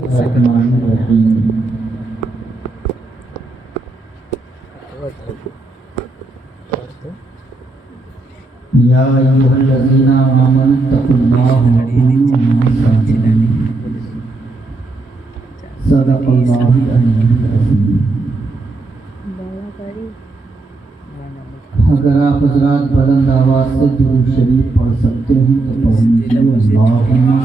या अय्युहल्लज़ीना आमनू तक़ुल्लाह सदक़ल्लाहुल अलीयुल अज़ीम। अगर आप हज़रात बुलंद आवाज़ से दुरूद शरीफ पढ़ सकते हैं तो पढ़िए। अल्लाहुम्मा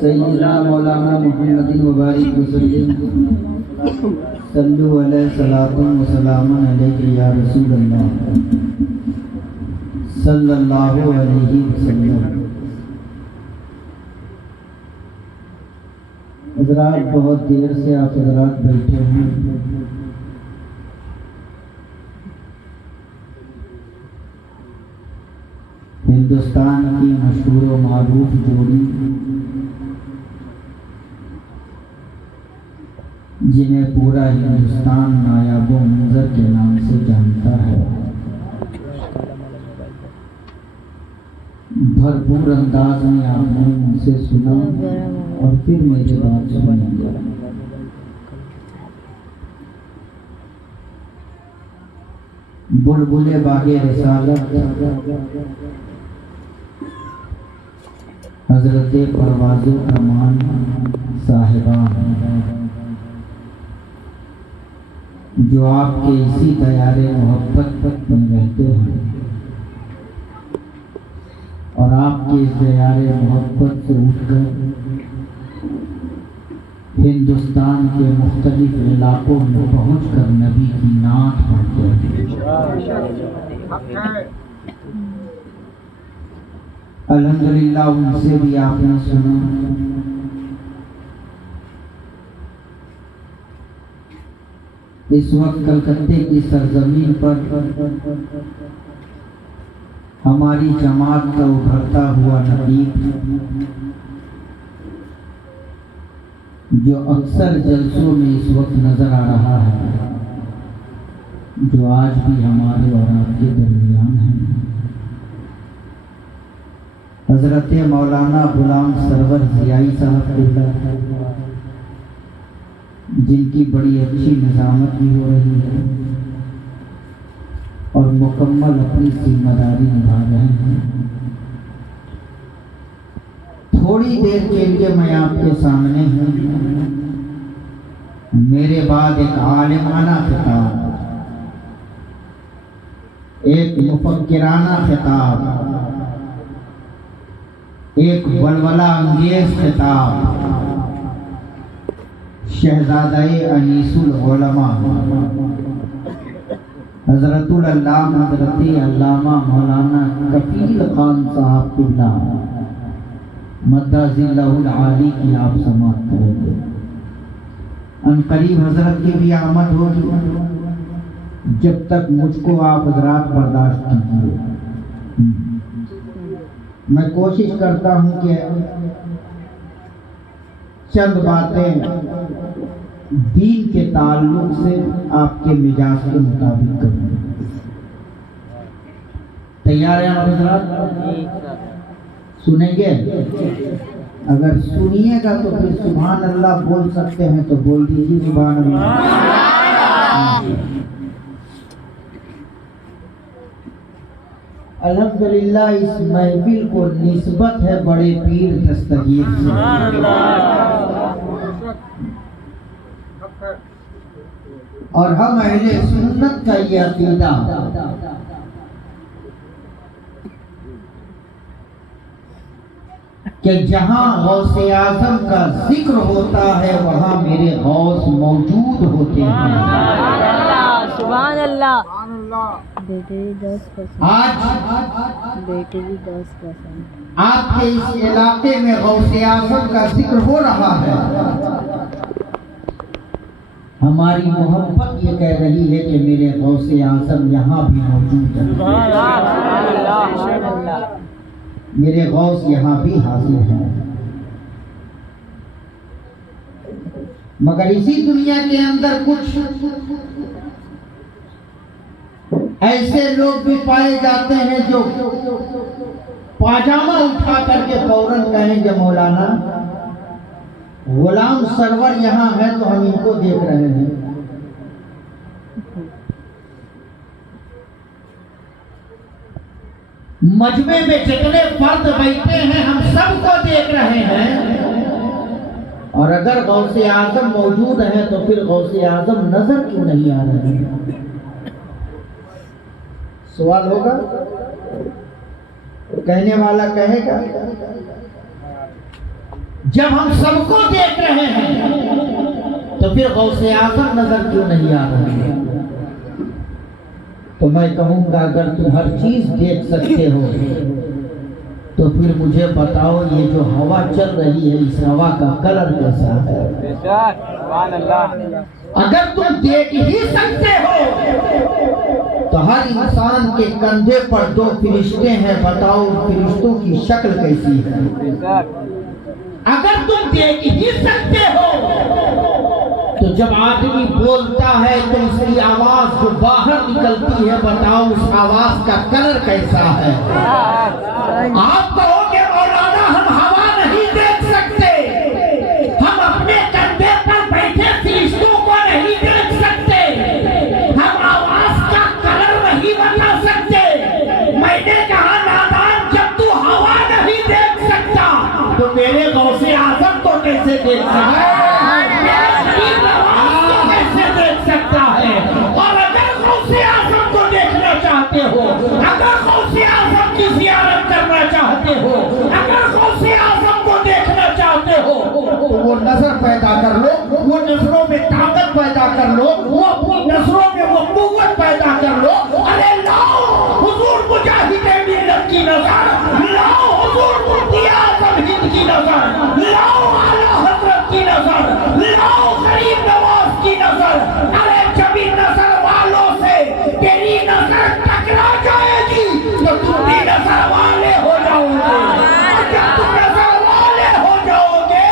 सय्यदना मौलाना मुहम्मदिन व बारिक वसल्लिम सल्लु अलैहि सलातुन व सलामुन अलैका या रसूल अल्लाह सल्लल्लाहु अलैहि वसल्लम। हज़रात बहुत देर से आप हज़रात बैठे हैं। हिंदुस्तान की मशहूर व मारूफ जोड़ी जिन्हें पूरा हिंदुस्तान नायाब मंजर के नाम से जानता है, भरपूर अंदाज में आपने मुझसे सुना और फिर मेरी बात सुनी। बुलबुले बागे रिसालत हजरत परवाज़ो रमान साहिबान, जो आपके इसी दयारे मोहब्बत में रहते हैं और आपके इस दयारे मोहब्बत से उठकर हिंदुस्तान के मुख्तलिफ इलाकों में पहुंचकर नबी की नात पढ़ते हैं। अल्हम्दुलिल्लाह उनसे भी आपने सुना। इस वक्त कलकत्ते की सरजमीन पर हमारी जमात का उभरता हुआ नबीब, जो अक्सर जलसों में इस वक्त नजर आ रहा है, जो आज भी हमारे और आपके दरमियान है, हजरत मौलाना गुलाम सरवर ज़ियाई साहब क़िबला, जिनकी बड़ी अच्छी निज़ामत भी हो रही है और मुकम्मल अपनी जिम्मेदारी निभा रहे हैं। थोड़ी देर के लिए मैं आपके सामने हूँ। मेरे बाद एक आलिमाना खिताब, एक मुफक्किराना खिताब, एक वलवला अंगेज खिताब शहजादाए अनीसुल उलमा हजरतुल अल्लामा हजरत अल्लामा मौलाना कफील खान साहब क़िबला मद्दाज़िल्लाहुल आली की आप समाअत करेंगे। अनकरीब हजरत की भी आमद होगी। जब तक मुझको आप हजरात बर्दाश्त कीजिए। मैं कोशिश करता हूँ कि चंद बातें दीन के ताल्लुक से आपके मिजाज के मुताबिक करूँ। तैयार हैं आप हज़रात? सुनेंगे? अगर सुनिएगा तो फिर सुभान अल्लाह बोल सकते हैं तो बोल दीजिए सुभान अल्लाह। अल्हम्दुलिल्लाह इस महफिल को निस्बत है बड़े पीर दस्तगीर से। और हम अहले सुन्नत का ये अकीदा कि जहाँ गौसे आज़म का जिक्र होता है वहाँ मेरे गौस मौजूद होते हैं। सुभान अल्लाह। आज आपके इस इलाके में गौसे आज़म का जिक्र हो रहा है। हमारी मोहब्बत ये कह रही है कि मेरे गौसे आज़म यहाँ भी मौजूद है, मेरे गौस यहाँ भी हाजिर है। मगर इसी दुनिया के अंदर कुछ ऐसे लोग भी पाए जाते हैं जो पाजामा उठा करके फौरन कहेंगे मौलाना गुलाम सरवर यहाँ है तो हम इनको देख रहे हैं। मजमे में जितने फर्द बैठे हैं हम सबको देख रहे हैं, और अगर गौसे आजम मौजूद है तो फिर गौसे आजम नजर क्यों नहीं आ रहे हैं? सवाल होगा, कहने वाला कहेगा जब हम सबको देख रहे हैं तो फिर गौसे आजम नजर क्यों नहीं आ रहे हैं? तो मैं कहूंगा अगर तुम हर चीज देख सकते हो तो फिर मुझे बताओ ये जो हवा चल रही है इस हवा का कलर कैसा है? अगर तुम देख ही सकते हो तो हर इंसान के कंधे पर दो फरिश्ते हैं, बताओ फरिश्तों की शक्ल कैसी है? अगर तुम देख ही सकते हो तो जब आदमी बोलता है तो उसकी आवाज जो बाहर निकलती है, बताओ उस आवाज का कलर कैसा है? आप कहोगे मौलाना हम हवा नहीं देख सकते, हम अपने कंधे पर बैठे फरिश्तों को नहीं देख सकते, हम आवाज का कलर नहीं बता सकते। मैंने कहा नादान, जब तू हवा नहीं देख सकता तो मेरे गौसे आजम को कैसे देख सकता है? और अगर गौसे आजम को देखना चाहते हो, अगर गौसे आजम की ज़ियारत करना चाहते हो, अगर गौसे आजम को देखना चाहते हो तो वो नजर पैदा कर लो, वो नजरों में ताकत पैदा कर लो, वो अपनी नजरों में वो कुव्वत पैदा कर लो। अरे लाओ हुजूर मुजाहिदे मिल्लत की नजर, लाओ हुजूर मुफ्ती आज़म हिंद की नजर, लाओ आला हज़रत की नजर, लाओ गरीब नवाज की नजर। अरे जब इन नजर वालों से तेरी नजर टकरा जाएगी तो तुम भी नजर वाले हो जाओगे, और जब तुम नजर वाले हो जाओगे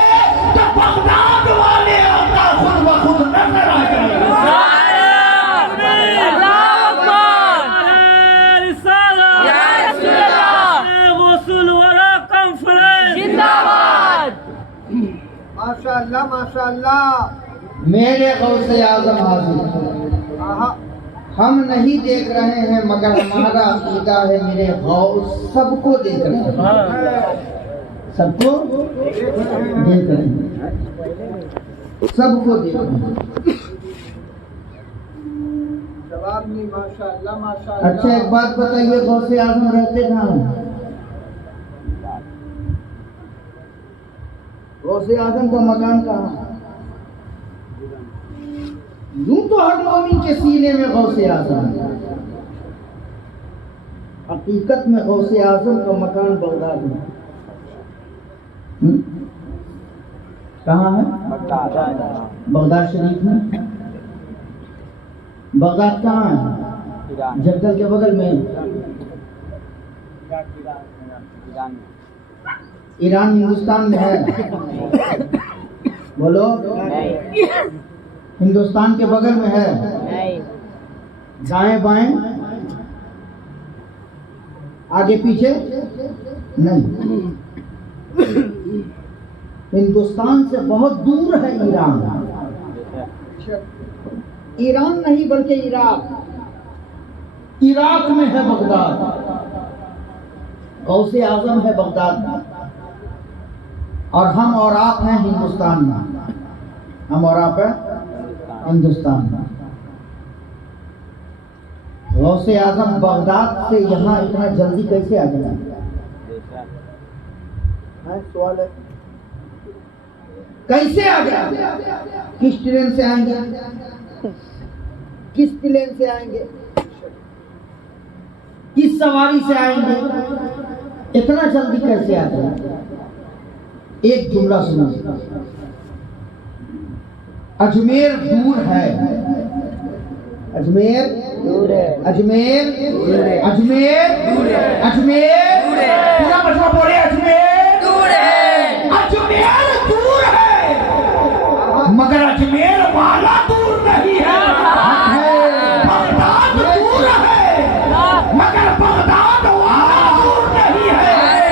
तो बगदाद वाले आपका खुद ब खुद नजर आ जाएगा। माशाअल्लाह माशाअल्लाह। मेरे गौसे आजम हाजिर, हम नहीं देख रहे हैं मगर हमारा अकीदा है मेरे गौस सबको देख रहे हैं, सबको देख रहे हैं, सबको देख रहे हैं। जवाब नहीं। माशाअल्लाह माशाअल्लाह। अच्छा एक बात बताइए, गौसे आजम रहते कहाँ हैं? गौसे आजम का मकान कहाँ है? यूं तो हर मोमिन के सीने में गौसे आजम है, हकीकत में गौसे आजम का मकान बगदाद में। कहाँ है? बगदाद शरीफ में। बगदाद कहाँ है? जद्दल के बगल में। ईरान हिंदुस्तान में है? बोलो। हिंदुस्तान के बगल में है? दाएं बाएं आगे पीछे नहीं। हिंदुस्तान से बहुत दूर है ईरान। ईरान नहीं बल्कि इराक, इराक में है बगदाद। गौसे आजम है बगदाद में, और हम और आप हैं हिंदुस्तान में, हम और आप हैं हिंदुस्तान में। गौसे आजम बगदाद से यहाँ इतना जल्दी कैसे आ गया? सवाल है, कैसे आ गया? किस ट्रेन से आएंगे? किस प्लेन से आएंगे? किस सवारी से आएंगे? इतना जल्दी कैसे आ गया? एक जुमला सुनो, अजमेर दूर है, अजमेर दूर है, अजमेर दूर है, अजमेर दूर है, अजमेर पूरा मतलब बोले अजमेर दूर है, अजमेर दूर है, मगर अजमेर वाला दूर नहीं है। बगदाद दूर है मगर बगदाद वाला दूर नहीं है।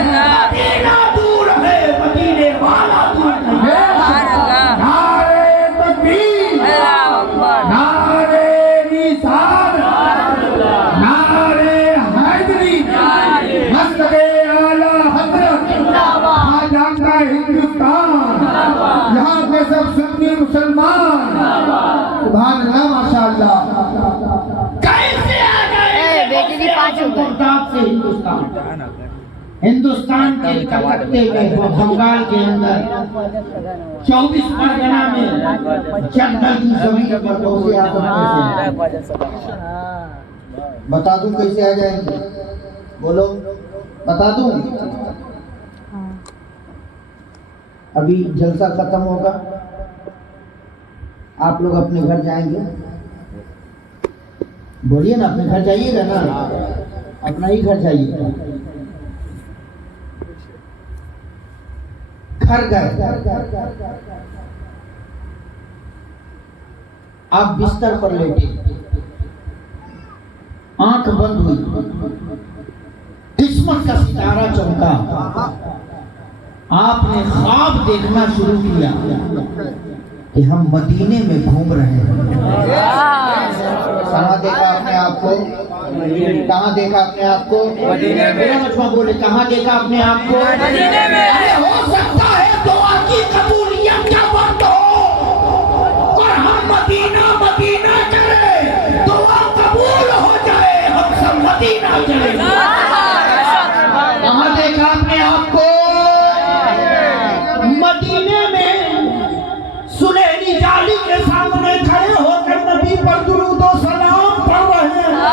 यहाँ के सब सुन्नी मुसलमान सुभान अल्लाह माशाअल्लाह। कैसे आ गए बेटे की 5 हो गए। से हिंदुस्तान के कलकत्ते में बंगाल के अंदर 24 परगना में जंगल की जमीन पर कैसे आ सकते हैं? बता दूं कैसे आ जाएंगे? बोलो बता दूं। अभी जलसा खत्म होगा, आप लोग अपने घर जाएंगे। बोलिए ना, अपने घर जाइएगा ना, अपना ही घर जाइएगा। घर गए, आप बिस्तर पर लेटे, आंख बंद हुई, किस्मत का सितारा चमका, आपने ख्वाब देखना शुरू किया कि हम मदीने में घूम रहे हैं। कहाँ देखा अपने आप को? कहाँ देखा अपने आप को? मदीने में। मजमा बोले, कहाँ देखा अपने आप को? मदीने में। अरे हो सकता है दुआ की कबूलियत का वक्त हो और हम मदीना मदीना करें, दुआ कबूल हो जाए, हम सब मदीना चले। कहाँ देखा अपने आप को? मदीने में सुनहरी जाली के सामने खड़े होकर नबी पर दुरूद और सलाम पढ़ रहे हैं।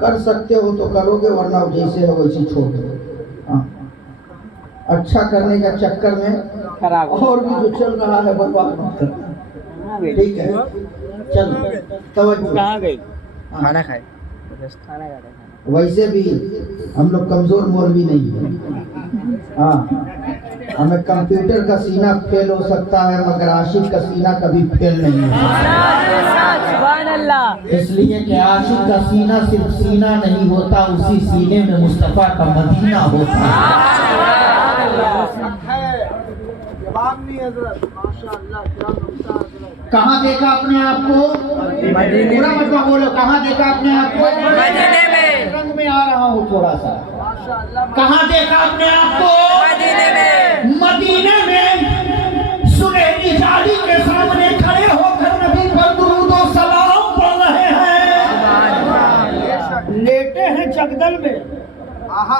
कर सकते हो तो करोगे, वरना जैसे हो वैसे छोड़ दो। अच्छा करने का चक्कर में और भी जो चल रहा है बर्बाद मत कर। ठीक है, चलो तवज्जो। कहाँ गई? खाना खाए। वैसे भी हम लोग कमजोर मौलवी नहीं है। हाँ, हमें कंप्यूटर का सीना फेल हो सकता है, मगर आशिक का सीना कभी फेल नहीं होता। सुभान अल्लाह। इसलिए कि आशिक का सीना सिर्फ सीना नहीं होता, उसी सीने में मुस्तफा का मदीना होता है। जवाब नहीं हजरत, माशाअल्लाह क्या नुक्ता हजरत। कहाँ देखा अपने आप को? पूरा मतलब बोलो, कहाँ देखा अपने आप को? मदीने में। रंग में आ रहा हूँ थोड़ा सा। माशाअल्लाह कहाँ देखा अपने आप को? मदीने में। मदीने में सुनहरी जाली के सामने खड़े होकर नबी पर दुरूद और सलाम पढ़ रहे हैं। लेटे हैं जगदल में। आहा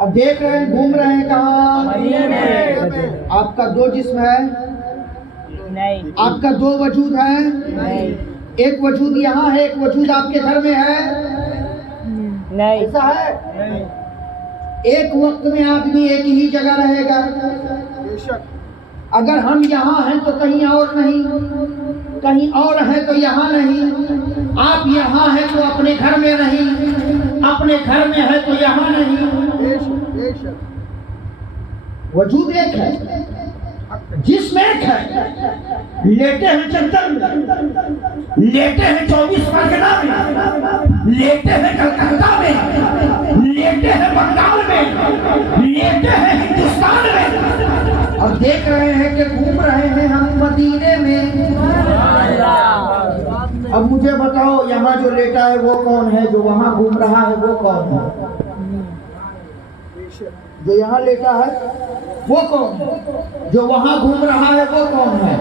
अब देख रहे हैं, घूम रहे हैं कहाँ? मदीने में। आपका दो जिस्म है, नहीं आपका दो वजूद है। नहीं एक वजूद यहाँ है, एक वजूद आपके घर में है। नहीं ऐसा है? एक वक्त में आदमी एक ही जगह रहेगा। बेशक अगर हम यहाँ हैं तो कहीं और नहीं, कहीं और है तो यहाँ नहीं। आप यहाँ हैं तो अपने घर में नहीं, अपने घर में है तो यहाँ नहीं। बेशक बेशक वजूद एक है, जिस्म एक है। लेटे हैं जंगल में, लेटे हैं 24 परगना में, लेटे हैं कलकत्ता में, लेटे हैं बंगाल में, लेटे हैं हिंदुस्तान में, और देख रहे हैं कि घूम रहे हैं हम मदीने में। अब मुझे बताओ, यहाँ जो लेटा है वो कौन है? जो वहाँ घूम रहा है वो कौन है? जो यहाँ लेटा है वो कौन है? जो वहाँ घूम रहा है वो कौन है?